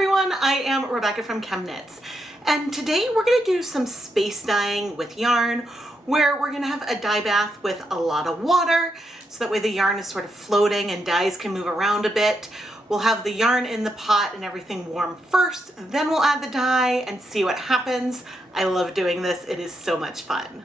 everyone, I am Rebecca from ChemKnits, and today we're going to do some space dyeing with yarn where we're going to have a dye bath with a lot of water so that way the yarn is sort of floating and dyes can move around a bit. We'll have the yarn in the pot and everything warm first, then we'll add the dye and see what happens. I love doing this, it is so much fun.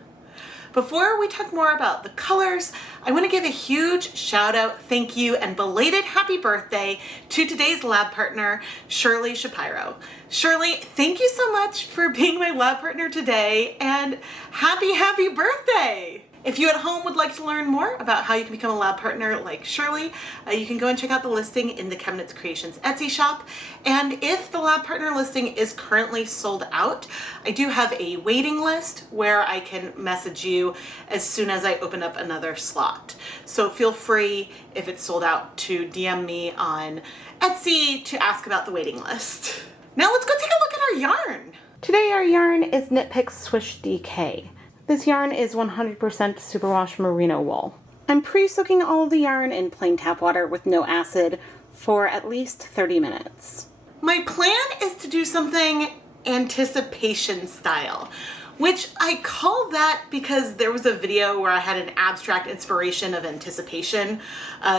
Before we talk more about the colors, I want to give a huge shout out, thank you, and belated happy birthday to today's lab partner, Shirley Shapiro. Shirley, thank you so much for being my lab partner today, and happy birthday! If you at home would like to learn more about how you can become a lab partner like Shirley, you can go and check out the listing in the ChemKnits Creations Etsy shop. And if the lab partner listing is currently sold out, I do have a waiting list where I can message you as soon as I open up another slot. So feel free, if it's sold out, to DM me on Etsy to ask about the waiting list. Now let's go take a look at our yarn. Today our yarn is Knit Picks Swish DK. This yarn is 100% superwash merino wool. I'm pre-soaking all of the yarn in plain tap water with no acid for at least 30 minutes. My plan is to do something anticipation style, which I call that because there was a video where I had an abstract inspiration of anticipation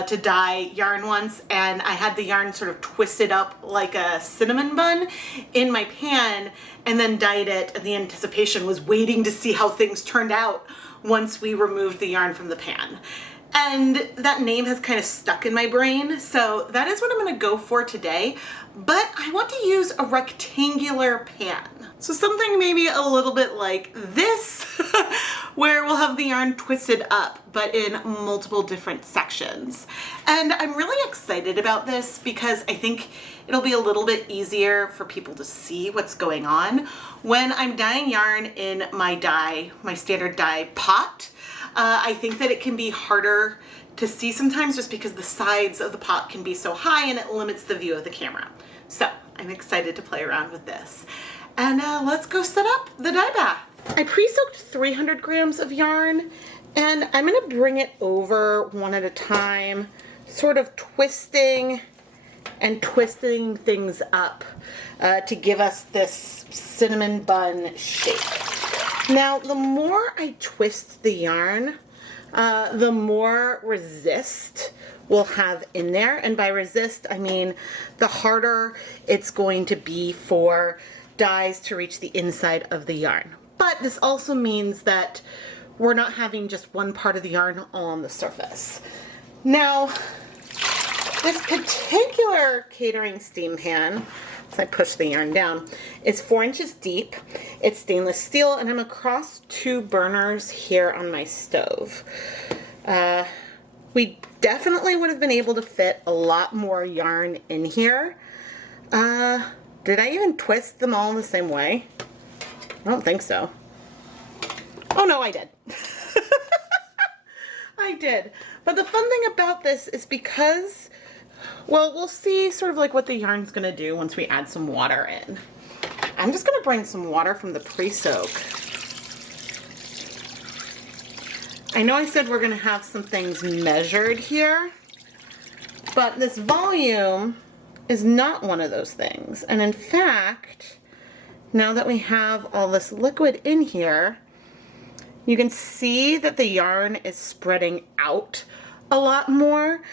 to dye yarn once, and I had the yarn sort of twisted up like a cinnamon bun in my pan and then dyed it, and the anticipation was waiting to see how things turned out once we removed the yarn from the pan. And that name has kind of stuck in my brain, so that is what I'm going to go for today, but I want to use a rectangular pan. So something maybe a little bit like this, where we'll have the yarn twisted up, but in multiple different sections. And I'm really excited about this because I think it'll be a little bit easier for people to see what's going on. When I'm dyeing yarn in my standard dye pot, I think that it can be harder to see sometimes just because the sides of the pot can be so high and it limits the view of the camera. So I'm excited to play around with this. And let's go set up the dye bath. I pre-soaked 300 grams of yarn, and I'm gonna bring it over one at a time, sort of twisting and twisting things up to give us this cinnamon bun shape. Now, the more I twist the yarn, the more resist we'll have in there. And by resist, I mean the harder it's going to be for dyes to reach the inside of the yarn. But this also means that we're not having just one part of the yarn on the surface. Now, this particular catering steam pan, as I push the yarn down, is 4 inches deep. It's stainless steel, and I'm across 2 burners here on my stove. We definitely would have been able to fit a lot more yarn in here. Did I even twist them all in the same way? I don't think so. Oh no, I did. I did. But the fun thing about this is because, well, we'll see sort of like what the yarn's gonna do once we add some water in. I'm just gonna bring some water from the pre-soak. I know I said we're gonna have some things measured here, but this volume is not one of those things. And in fact, now that we have all this liquid in here, you can see that the yarn is spreading out a lot more.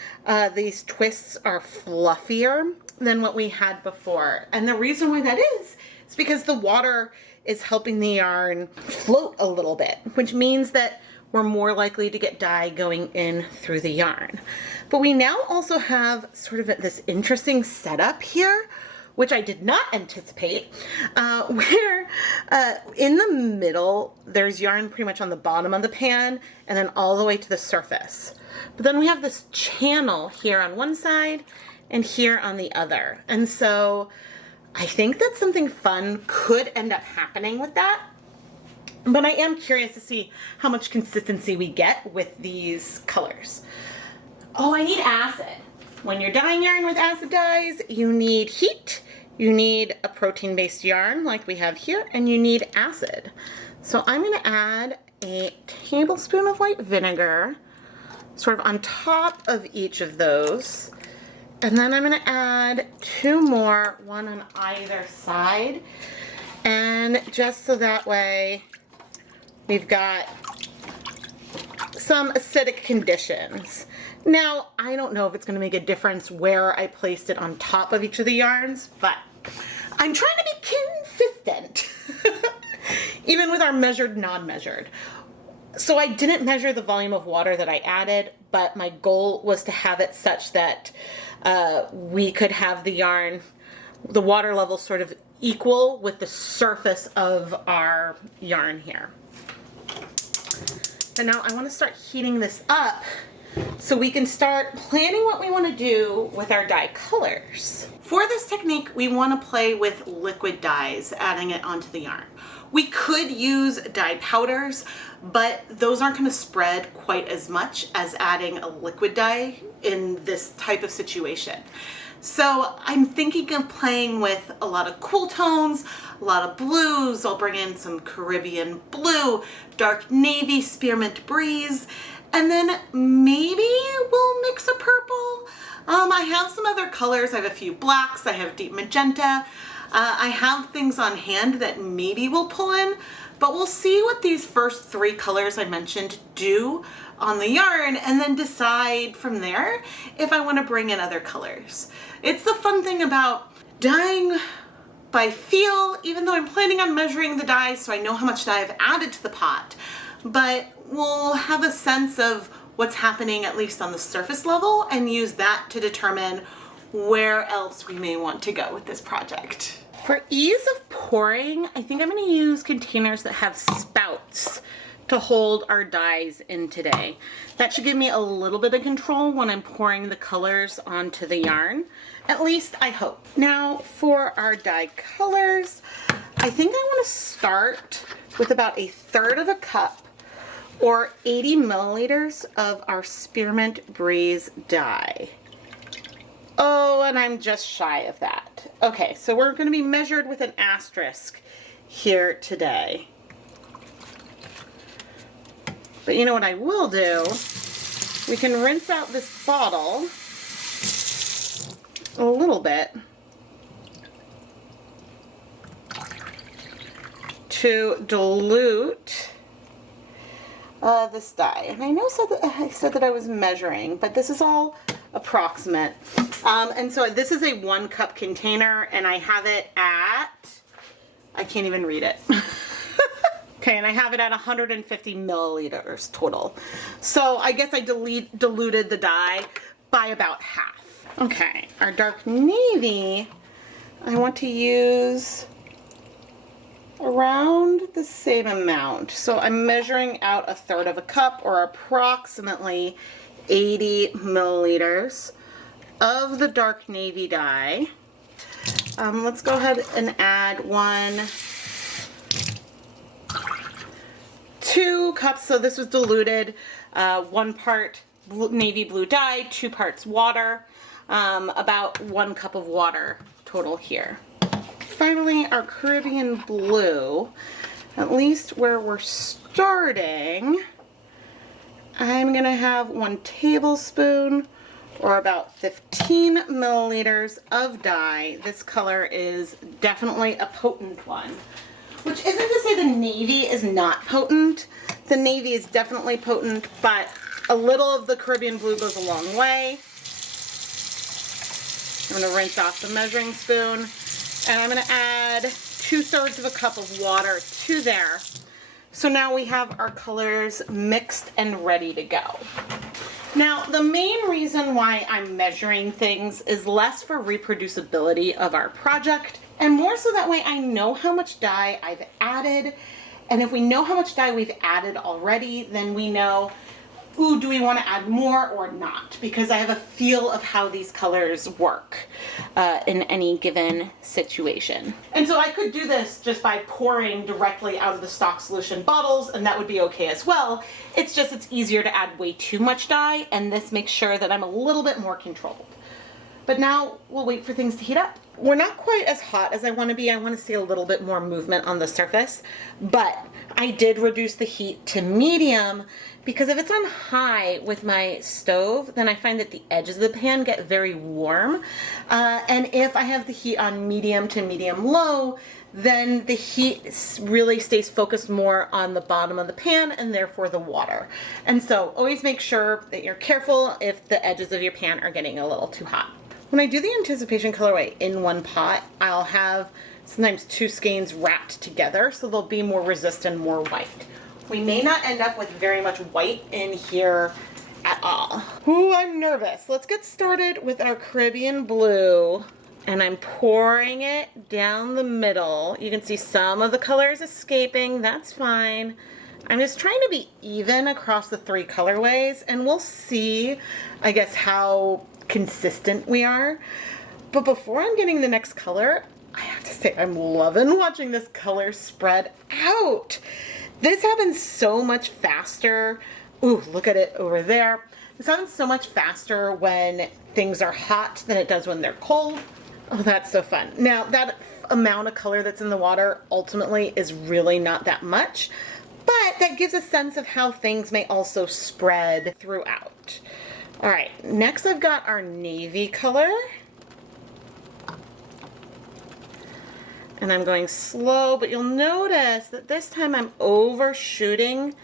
These twists are fluffier than what we had before. And the reason why that is because the water is helping the yarn float a little bit, which means that we're more likely to get dye going in through the yarn. But we now also have sort of this interesting setup here, which I did not anticipate, where in the middle, there's yarn pretty much on the bottom of the pan and then all the way to the surface. But then we have this channel here on one side and here on the other. And so I think that something fun could end up happening with that. But I am curious to see how much consistency we get with these colors. Oh, I need acid. When you're dyeing yarn with acid dyes, you need heat, you need a protein-based yarn like we have here, and you need acid. So I'm gonna add a tablespoon of white vinegar, sort of on top of each of those, And then I'm gonna add 2 more, one on either side. And just so that way we've got some acidic conditions. Now, I don't know if it's gonna make a difference where I placed it on top of each of the yarns, but I'm trying to be consistent, even with our measured, non-measured. So I didn't measure the volume of water that I added, but my goal was to have it such that we could have the yarn, the water level sort of equal with the surface of our yarn here. And now I want to start heating this up so we can start planning what we want to do with our dye colors. For this technique, we want to play with liquid dyes, adding it onto the yarn. We could use dye powders, but those aren't going to spread quite as much as adding a liquid dye in this type of situation. So I'm thinking of playing with a lot of cool tones, a lot of blues. I'll bring in some Caribbean blue, dark navy, spearmint breeze, and then maybe we'll mix a purple. I have some other colors. I have a few blacks. I have deep magenta. I have things on hand that maybe we'll pull in, but we'll see what these first 3 colors I mentioned do on the yarn and then decide from there if I want to bring in other colors. It's the fun thing about dyeing by feel, even though I'm planning on measuring the dye so I know how much dye I've added to the pot, but we'll have a sense of what's happening at least on the surface level and use that to determine where else we may want to go with this project. For ease of pouring, I think I'm going to use containers that have spouts to hold our dyes in today. That should give me a little bit of control when I'm pouring the colors onto the yarn. At least I hope. Now for our dye colors, I think I want to start with about 1/3 cup or 80 milliliters of our Spearmint Breeze dye. Oh, and I'm just shy of that. Okay, so we're going to be measured with an asterisk here today. But you know what I will do? We can rinse out this bottle a little bit to dilute this dye. And I know I said that I was measuring, but this is all approximate. And so this is a 1 cup container and I have it at, I can't even read it. Okay, and I have it at 150 milliliters total. So I guess I diluted the dye by about half. Okay, our dark navy, I want to use around the same amount. So I'm measuring out 1/3 cup or approximately 80 milliliters of the dark navy dye. Let's go ahead and add 2 cups. So this was diluted, 1 part navy blue dye, 2 parts water, about 1 cup of water total here. Finally, our Caribbean blue, at least where we're starting, I'm going to have 1 tablespoon or about 15 milliliters of dye. This color is definitely a potent one, which isn't to say the navy is not potent. The navy is definitely potent, but a little of the Caribbean blue goes a long way. I'm going to rinse off the measuring spoon, and I'm going to add 2/3 cup of water to there. So now we have our colors mixed and ready to go. Now, the main reason why I'm measuring things is less for reproducibility of our project and more so that way I know how much dye I've added. And if we know how much dye we've added already, then we know, ooh, do we want to add more or not? Because I have a feel of how these colors work in any given situation. And so I could do this just by pouring directly out of the stock solution bottles, and that would be okay as well. It's just it's easier to add way too much dye, and this makes sure that I'm a little bit more controlled. But now we'll wait for things to heat up. We're not quite as hot as I want to be. I want to see a little bit more movement on the surface, but I did reduce the heat to medium because if it's on high with my stove, then I find that the edges of the pan get very warm. And if I have the heat on medium to medium low, then the heat really stays focused more on the bottom of the pan and therefore the water. And so always make sure that you're careful if the edges of your pan are getting a little too hot. When I do the anticipation colorway in one pot, I'll have sometimes 2 skeins wrapped together so they'll be more resistant, more white. We may not end up with very much white in here at all. Ooh, I'm nervous. Let's get started with our Caribbean blue. And I'm pouring it down the middle. You can see some of the colors escaping, that's fine. I'm just trying to be even across the 3 colorways, and we'll see, I guess, how consistent we are. But before I'm getting the next color, I have to say I'm loving watching this color spread out. This happens so much faster. Ooh, look at it over there. This happens so much faster when things are hot than it does when they're cold. Oh, that's so fun. Now, that amount of color that's in the water ultimately is really not that much, but that gives a sense of how things may also spread throughout. All right, next I've got our navy color. And I'm going slow, but you'll notice that this time I'm overshooting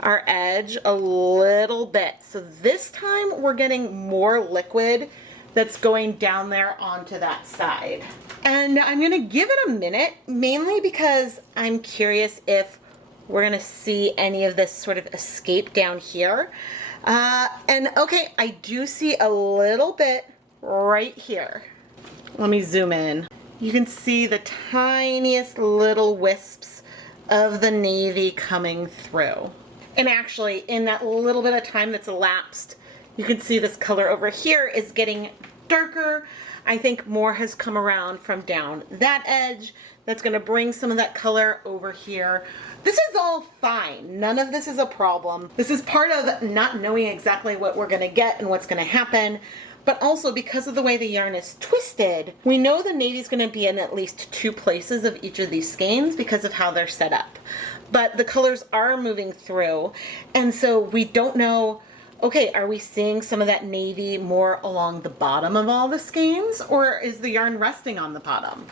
our edge a little bit. So this time we're getting more liquid that's going down there onto that side. And I'm gonna give it a minute, mainly because I'm curious if we're gonna see any of this sort of escape down here. And okay, I do see a little bit right here. Let me zoom in. You can see the tiniest little wisps of the navy coming through. And actually, in that little bit of time that's elapsed, you can see this color over here is getting darker. I think more has come around from down that edge. That's gonna bring some of that color over here. This is all fine. None of this is a problem. This is part of not knowing exactly what we're gonna get and what's gonna happen. But also because of the way the yarn is twisted, we know the navy's gonna be in at least 2 places of each of these skeins because of how they're set up. But the colors are moving through, and so we don't know, okay, are we seeing some of that navy more along the bottom of all the skeins, or is the yarn resting on the bottom?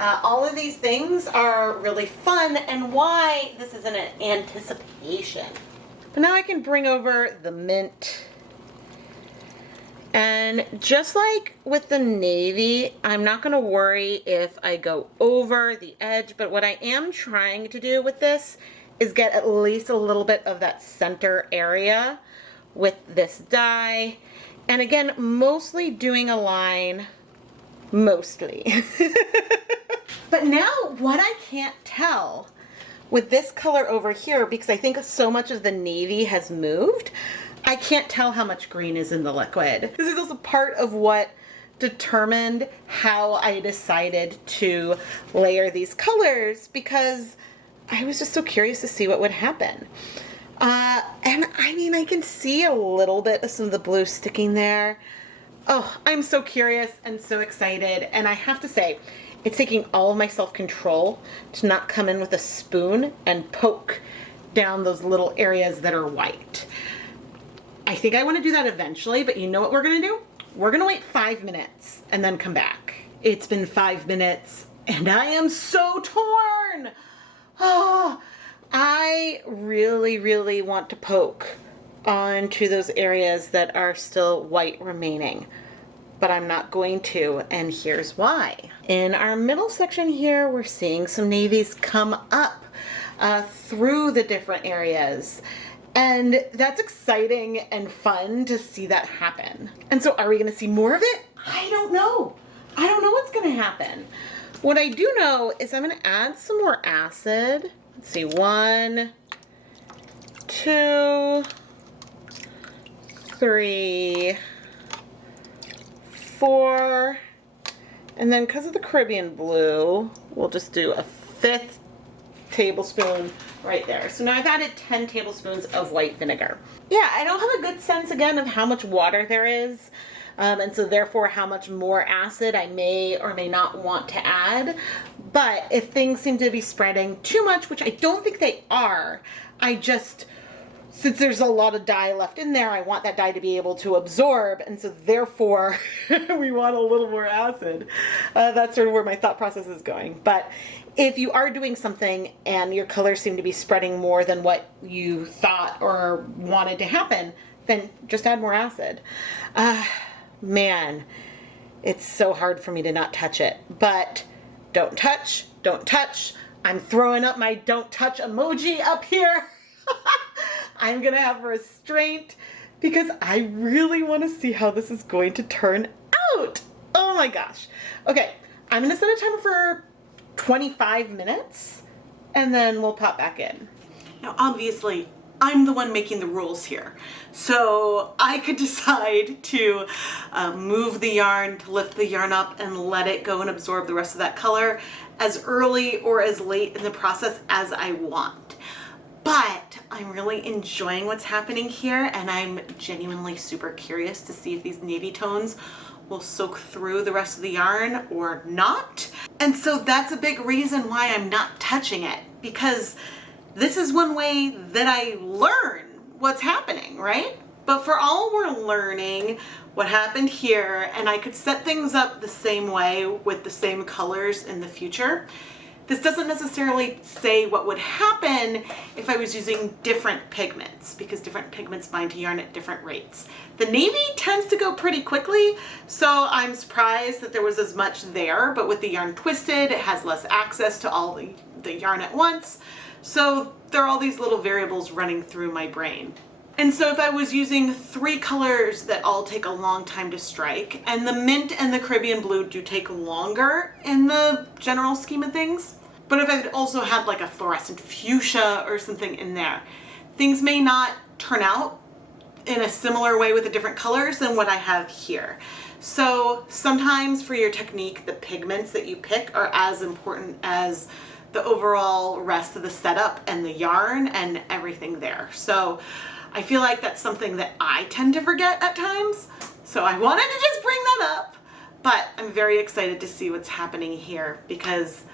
All of these things are really fun, and why this is an anticipation. But now I can bring over the mint. And just like with the navy, I'm not gonna worry if I go over the edge, but what I am trying to do with this is get at least a little bit of that center area with this dye. And again, mostly doing a line, mostly. But now what I can't tell with this color over here, because I think so much of the navy has moved, I can't tell how much green is in the liquid. This is also part of what determined how I decided to layer these colors, because I was just so curious to see what would happen. And I mean, I can see a little bit of some of the blue sticking there. Oh, I'm so curious and so excited. And I have to say, it's taking all of my self-control to not come in with a spoon and poke down those little areas that are white. I think I want to do that eventually, but you know what we're going to do? We're going to wait 5 minutes and then come back. It's been 5 minutes and I am so torn. Oh, I really, really want to poke onto those areas that are still white remaining, but I'm not going to, and here's why. In our middle section here, we're seeing some navies come up through the different areas. And that's exciting and fun to see that happen. And so are we gonna see more of it? I don't know. I don't know what's gonna happen. What I do know is I'm gonna add some more acid. Let's see, 1, 2, 3, 4, and then because of the Caribbean blue, we'll just do a 5th tablespoon right there. So now I've added 10 tablespoons of white vinegar. Yeah, I don't have a good sense again of how much water there is, And so therefore how much more acid I may or may not want to add. But if things seem to be spreading too much, which I don't think they are, since there's a lot of dye left in there, I want that dye to be able to absorb, and so therefore we want a little more acid. That's sort of where my thought process is going. But if you are doing something and your colors seem to be spreading more than what you thought or wanted to happen, then just add more acid. Man, it's so hard for me to not touch it. But don't touch, don't touch. I'm throwing up my don't touch emoji up here. I'm gonna have restraint because I really want to see how this is going to turn out. Oh my gosh. Okay, I'm gonna set a timer for 25 minutes and then we'll pop back in. Now obviously I'm the one making the rules here, so I could decide to move the yarn, to lift the yarn up and let it go and absorb the rest of that color as early or as late in the process as I want. But I'm really enjoying what's happening here, and I'm genuinely super curious to see if these navy tones will soak through the rest of the yarn or not. And so that's a big reason why I'm not touching it, because this is one way that I learn what's happening, right? But for all we're learning what happened here, and I could set things up the same way with the same colors in the future, this doesn't necessarily say what would happen if I was using different pigments, because different pigments bind to yarn at different rates. The navy tends to go pretty quickly, so I'm surprised that there was as much there, but with the yarn twisted, it has less access to all the yarn at once. So there are all these little variables running through my brain. And so if I was using 3 colors that all take a long time to strike, and the mint and the Caribbean blue do take longer in the general scheme of things, but if I'd also had like a fluorescent fuchsia or something in there, things may not turn out in a similar way with the different colors than what I have here. So sometimes for your technique, the pigments that you pick are as important as the overall rest of the setup and the yarn and everything there. So I feel like that's something that I tend to forget at times. So I wanted to just bring that up, but I'm very excited to see what's happening here because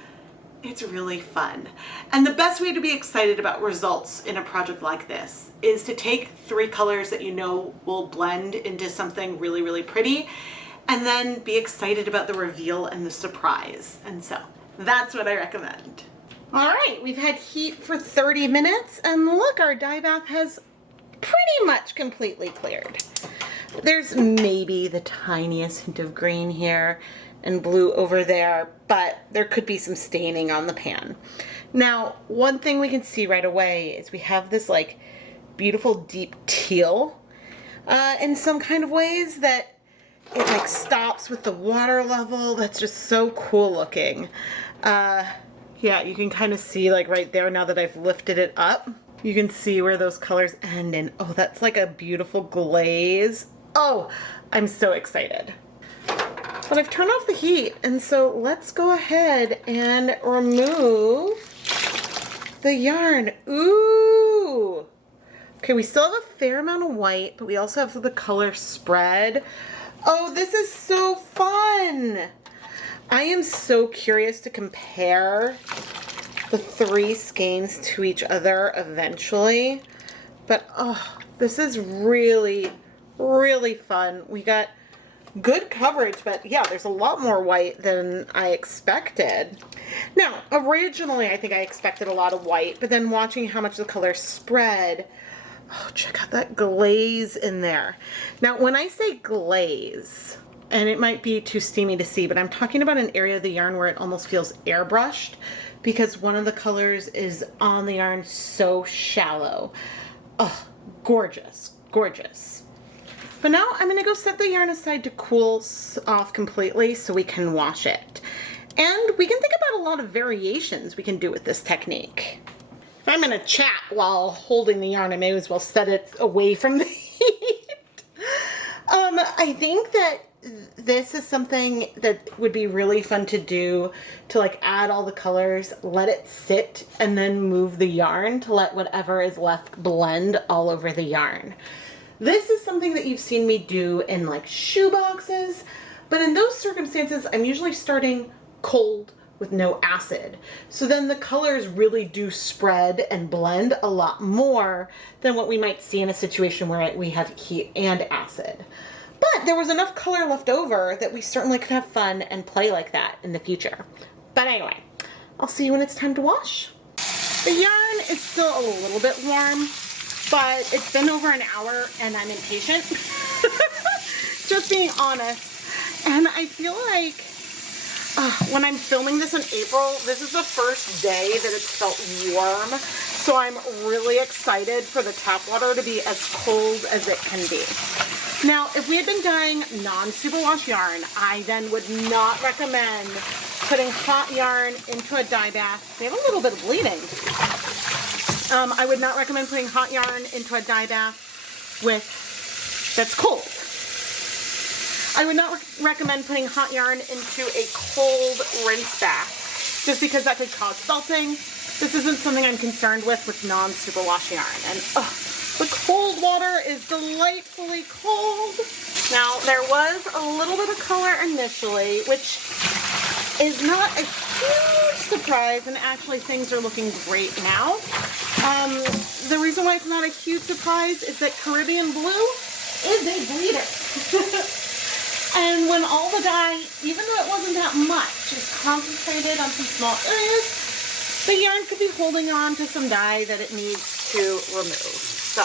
it's really fun. And the best way to be excited about results in a project like this is to take 3 colors that you know will blend into something really, really pretty, and then be excited about the reveal and the surprise. And so that's what I recommend. All right, we've had heat for 30 minutes, and look, our dye bath has pretty much completely cleared. There's maybe the tiniest hint of green here and blue over there, but there could be some staining on the pan. Now, one thing we can see right away is we have this like beautiful deep teal in some kind of ways that it like stops with the water level. That's just so cool looking. Yeah, you can kind of see like right there now that I've lifted it up. You can see where those colors end, and oh, that's like a beautiful glaze. Oh, I'm so excited. But I've turned off the heat, and so let's go ahead and remove the yarn. Ooh! Okay, we still have a fair amount of white, but we also have the color spread. Oh, this is so fun! I am so curious to compare the 3 skeins to each other eventually, but oh, this is really, really fun. We got good coverage, but yeah, there's a lot more white than I expected. Now, originally I think I expected a lot of white, but then watching how much the color spread, oh, check out that glaze in there. Now, when I say glaze, and it might be too steamy to see, but I'm talking about an area of the yarn where it almost feels airbrushed because one of the colors is on the yarn so shallow. Oh, gorgeous, gorgeous. But now I'm gonna go set the yarn aside to cool off completely so we can wash it. And we can think about a lot of variations we can do with this technique. If I'm gonna chat while holding the yarn, I may as well set it away from the heat. I think that this is something that would be really fun to do, to like add all the colors, let it sit, and then move the yarn to let whatever is left blend all over the yarn. This is something that you've seen me do in like shoe boxes, but in those circumstances, I'm usually starting cold with no acid. So then the colors really do spread and blend a lot more than what we might see in a situation where we have heat and acid. But there was enough color left over that we certainly could have fun and play like that in the future. But anyway, I'll see you when it's time to wash. The yarn is still a little bit warm, but it's been over an hour and I'm impatient. Just being honest. And I feel like when I'm filming this in April, this is the first day that it's felt warm. So I'm really excited for the tap water to be as cold as it can be. Now, if we had been dyeing non-superwash yarn, I then would not recommend putting hot yarn into a dye bath. They have a little bit of bleeding. I would not recommend putting hot yarn into a dye bath that's cold. I would not recommend putting hot yarn into a cold rinse bath, just because that could cause felting. This isn't something I'm concerned with non-superwash yarn. And the cold water is delightfully cold. Now, there was a little bit of color initially, which is not a huge surprise, and actually things are looking great now. The reason why it's not a huge surprise is that Caribbean blue is a bleeder. And when all the dye, even though it wasn't that much, is concentrated on some small areas, the yarn could be holding on to some dye that it needs to remove. So,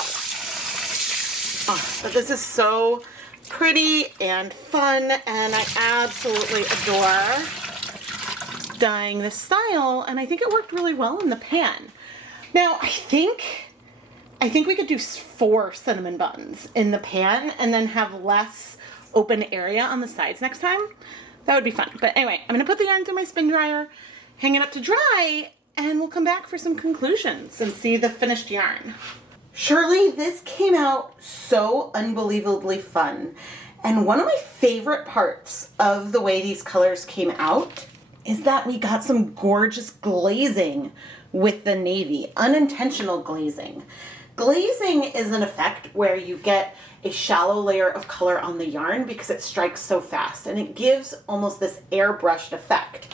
but this is so pretty and fun, and I absolutely adore dyeing this style, and I think it worked really well in the pan. Now, I think we could do 4 cinnamon buns in the pan and then have less open area on the sides next time. That would be fun. But anyway, I'm going to put the yarn through my spin dryer, hang it up to dry, and we'll come back for some conclusions and see the finished yarn. Shirley, this came out so unbelievably fun. And one of my favorite parts of the way these colors came out is that we got some gorgeous glazing with the navy, unintentional glazing. Glazing is an effect where you get a shallow layer of color on the yarn because it strikes so fast, and it gives almost this airbrushed effect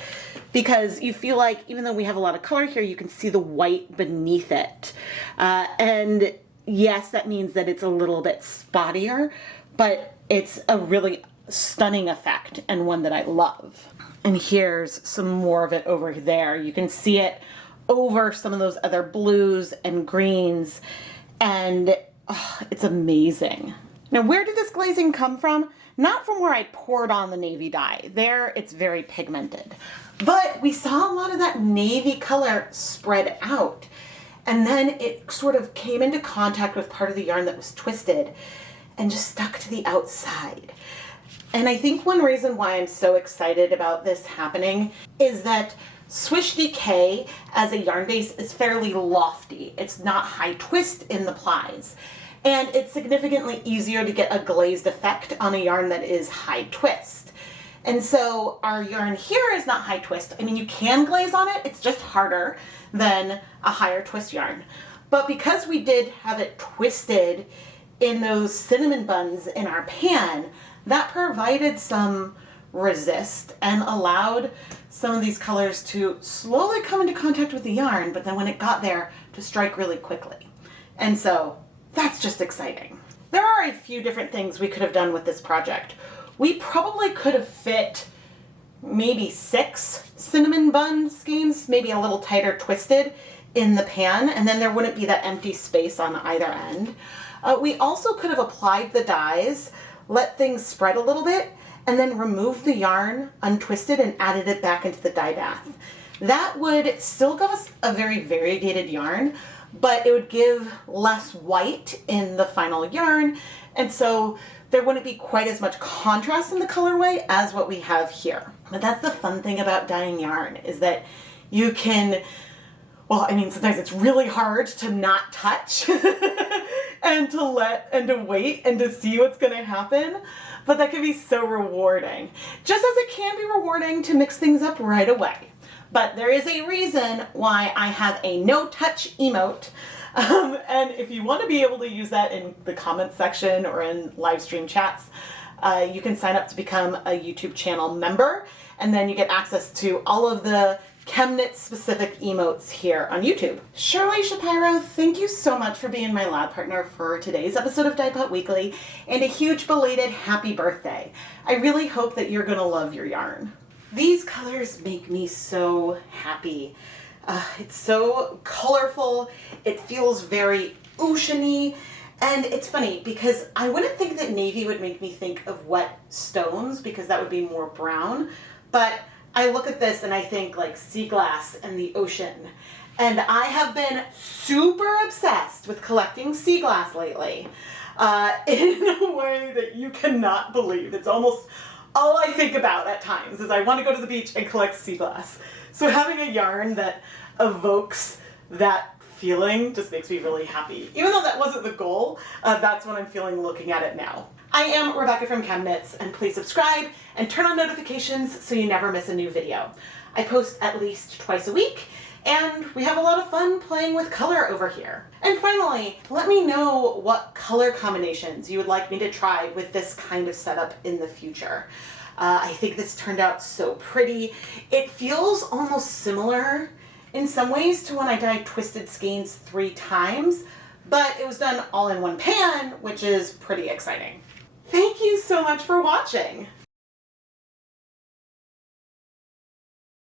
because you feel like even though we have a lot of color here, you can see the white beneath it. And yes, that means that it's a little bit spottier, but it's a really stunning effect and one that I love. And here's some more of it over there. You can see it over some of those other blues and greens, and it's amazing. Now, where did this glazing come from? Not from where I poured on the navy dye. There, it's very pigmented. But we saw a lot of that navy color spread out, and then it sort of came into contact with part of the yarn that was twisted and just stuck to the outside. And I think one reason why I'm so excited about this happening is that Swish DK as a yarn base is fairly lofty. It's not high twist in the plies. And it's significantly easier to get a glazed effect on a yarn that is high twist. And so our yarn here is not high twist. I mean, you can glaze on it, it's just harder than a higher twist yarn. But because we did have it twisted in those cinnamon buns in our pan, that provided some resist and allowed some of these colors to slowly come into contact with the yarn, but then when it got there, to strike really quickly. And so that's just exciting. There are a few different things we could have done with this project. We probably could have fit maybe 6 cinnamon bun skeins, maybe a little tighter twisted in the pan, and then there wouldn't be that empty space on either end. We also could have applied the dyes, let things spread a little bit, and then remove the yarn untwisted and added it back into the dye bath. That would still give us a very variegated yarn, but it would give less white in the final yarn, and so there wouldn't be quite as much contrast in the colorway as what we have here. But that's the fun thing about dyeing yarn, is that you can, well, I mean, sometimes it's really hard to not touch and to wait and to see what's gonna happen, but that can be so rewarding. Just as it can be rewarding to mix things up right away. But there is a reason why I have a no touch emote And if you want to be able to use that in the comments section or in live stream chats, you can sign up to become a YouTube channel member, and then you get access to all of the ChemKnits specific emotes here on YouTube. Shirley Shapiro, thank you so much for being my lab partner for today's episode of Dyepot Weekly, and a huge belated happy birthday. I really hope that you're gonna love your yarn. These colors make me so happy. It's so colorful, it feels very oceany, and it's funny because I wouldn't think that navy would make me think of wet stones because that would be more brown, but I look at this and I think like sea glass and the ocean. And I have been super obsessed with collecting sea glass lately in a way that you cannot believe. It's almost all I think about at times is I want to go to the beach and collect sea glass. So having a yarn that evokes that feeling just makes me really happy. Even though that wasn't the goal, that's what I'm feeling looking at it now. I am Rebecca from ChemKnits, and please subscribe and turn on notifications so you never miss a new video. I post at least twice a week, and we have a lot of fun playing with color over here. And finally, let me know what color combinations you would like me to try with this kind of setup in the future. I think this turned out so pretty. It feels almost similar in some ways to when I dyed twisted skeins 3 times, but it was done all in one pan, which is pretty exciting. Thank you so much for watching.